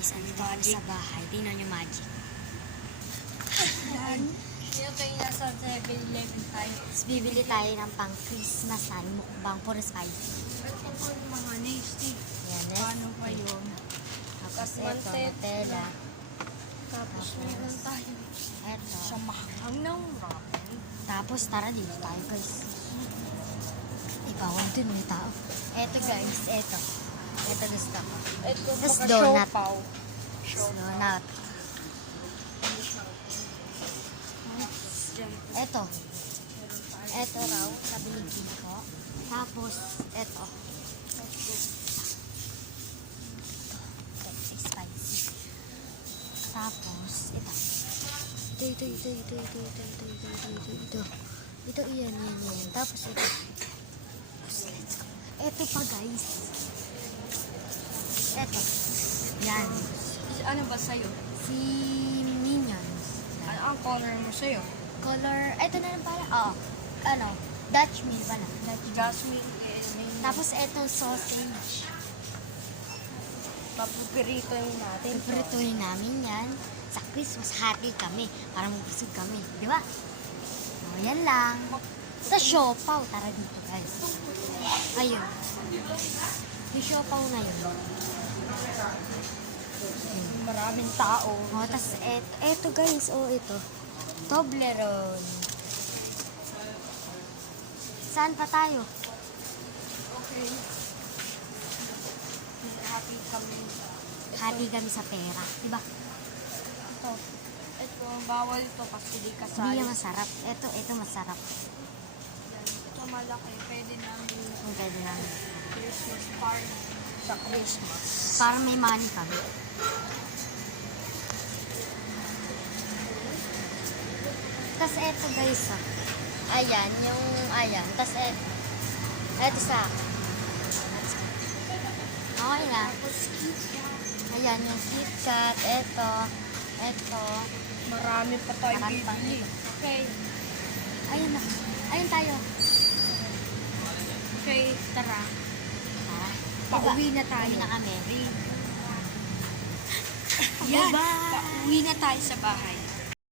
guys, andito kami sa bahay. Tingnan nyo magic. Yung kayo nasa 7-Eleven tayo. Tapos bibili tayo ng pang Christmasan, mukbang, puro spicy. Ito po yung mga nasty. Yan, Paano pa yun? Tapos ito, Mantet. Nutella. Tapos meron tayo Ito. sa mahang ng ramen. Tapos tara dito tayo guys. Ibawang dun may tao. Ito guys, ito. Ito gusto ko. Ito Tapos baka donut. siopaw. Donut. Ito. Ito raw, sa binigin ko. Tapos, ito. Ito, spicy. Tapos, ito. Ito, iyan. Tapos, ito. Let's go. Ito pa, guys. Ito. Yan. Ano ba sa'yo? Si Minions. Ano ang color mo sa'yo? Color, ito na lang pala. Oh, ano, Dutch meal pala. Jasmine is Tapos ito, sausage. papupiritoin natin. Piprituhin namin yan. Sa Christmas, happy kami. Para mabusog kami. Di ba? O, yan lang. Sa siopaw. Tara dito, guys. Ayun. Yung siopaw na yun. Maraming tao. O, tas eto guys. O, ito. Toblerone. Saan pa tayo? Okay. Happy kami sa... Happy kami sa pera. Di ba? Ito. Ito, bawal ito kasi di Hindi kasali. yan masarap. Ito masarap. Ito malaki. Pwede namin Kung pwede lang. Christmas party sa Christmas. Para may money kami. Tas eto guys, ah. Ayan, ayan. Tas eto sa akin. Okay lang. Ayan, yung KitKat, eto. Marami pa tayo Marami pa. bibili. Okay. Ayun na. Ayun tayo. Okay, tara. Ah, Pauwi na tayo. Pauwi na kami. Yan. Bye-bye. Pauwi na tayo sa bahay.